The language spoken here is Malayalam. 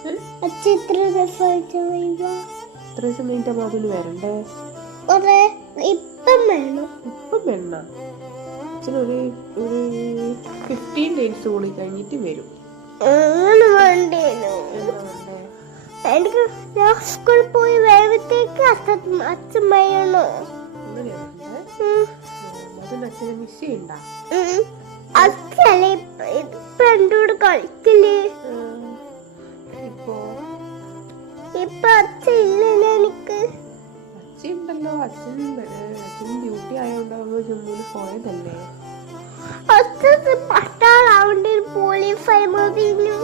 എത്ര ദിവസം കഴിഞ്ഞിട്ട് മാധുന് വരണ്ടേ? ഇപ്പം വേണം. ഇപ്പം വേണ്ട, അച്ഛനൊരു 15 days കൂടി കഴിഞ്ഞിട്ട് വരും. അങ്ങനെ വേണ്ടേനോ? എനിക്ക് ഞാൻ സ്കൂളിൽ പോയി വരുമ്പത്തേക്ക് അച്ഛൻ വേണോ? അച്ഛനെ മിസ് ചെയ്യണ്ട. അച്ഛല്ലേ ഫ്രണ്ടോട് കളിക്കില്ലേ? ഇപ്പൊ അച്ഛൻ ഇല്ലല്ലോ എനിക്ക്. അച്ഛനുണ്ടല്ലോ, അച്ഛൻ ഡ്യൂട്ടി ആയോണ്ട് ജമ്മുവിൽ പോയതല്ലേ. അച്ഛൻ പട്ടാളാവണ്ട പോലീസ് ആയി മതിയോ?